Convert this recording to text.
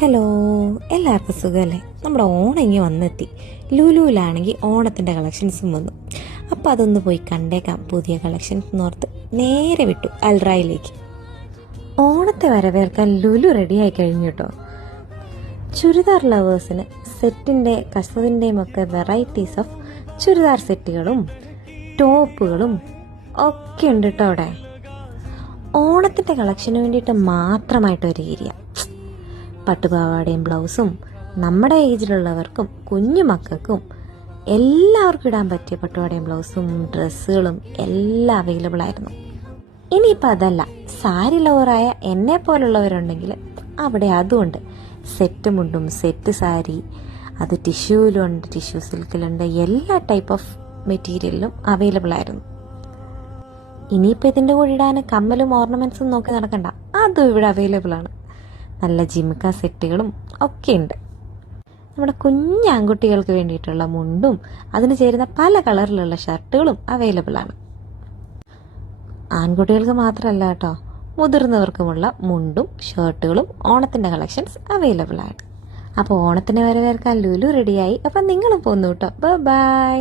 Hello, എല്ലാവർക്കും സുഖമല്ലേ? നമ്മുടെ ഓണം ഇങ്ങ് വന്നെത്തി. ലുലുവിലാണെങ്കിൽ ഓണത്തിൻ്റെ കളക്ഷൻസും വന്നു. അപ്പോൾ അതൊന്ന് പോയി കണ്ടേക്കാം പുതിയ കളക്ഷൻസ് എന്നോർത്ത് നേരെ വിട്ടു അൽറായിലേക്ക്. ഓണത്തെ വരവേൽക്കാൻ ലുലു റെഡിയായി കഴിഞ്ഞു കേട്ടോ. ചുരിദാർ ലവേഴ്സിന് സെറ്റിൻ്റെ കസവിൻ്റെയും ഒക്കെ വെറൈറ്റീസ് ഓഫ് ചുരിദാർ സെറ്റുകളും ടോപ്പുകളും ഒക്കെ ഉണ്ട് കേട്ടോ അവിടെ. ഓണത്തിൻ്റെ കളക്ഷന് വേണ്ടിയിട്ട് മാത്രമായിട്ടൊരു ഏരിയ. പട്ടുപാവാടയും ബ്ലൗസും നമ്മുടെ ഏജിലുള്ളവർക്കും കുഞ്ഞു മക്കൾക്കും എല്ലാവർക്കും ഇടാൻ പറ്റിയ പട്ടുപാവാടയും ബ്ലൗസും ഡ്രസ്സുകളും എല്ലാം അവൈലബിൾ ആയിരുന്നു. ഇനിയിപ്പോൾ അതല്ല, സാരി ലവറായ എന്നെ പോലുള്ളവരുണ്ടെങ്കിൽ അവിടെ അതുമുണ്ട്. സെറ്റ് മുണ്ടും സെറ്റ് സാരി, അത് ടിഷ്യൂലുണ്ട്, ടിഷ്യൂ സിൽക്കിലുണ്ട്, എല്ലാ ടൈപ്പ് ഓഫ് മെറ്റീരിയലിലും അവൈലബിൾ ആയിരുന്നു. ഇനിയിപ്പോൾ ഇതിൻ്റെ കൂടെ ഇടാൻ കമ്മലും ഓർണമെൻറ്റ്സും നോക്കി നടക്കണ്ട, അതും ഇവിടെ അവൈലബിൾ ആണ്. നല്ല ജിമിക്ക സെറ്റുകളും ഒക്കെ ഉണ്ട്. നമ്മുടെ കുഞ്ഞാൺകുട്ടികൾക്ക് വേണ്ടിയിട്ടുള്ള മുണ്ടും അതിന് ചേരുന്ന പല കളറിലുള്ള ഷർട്ടുകളും അവൈലബിൾ ആണ്. ആൺകുട്ടികൾക്ക് മാത്രമല്ല കേട്ടോ, മുതിർന്നവർക്കുമുള്ള മുണ്ടും ഷർട്ടുകളും ഓണത്തിൻ്റെ കളക്ഷൻസ് അവൈലബിൾ ആണ്. അപ്പോൾ ഓണത്തിന് വരവേൽക്കാൻ ലുലു റെഡിയായി. അപ്പം നിങ്ങളും പോന്നു കേട്ടോ. ബൈ.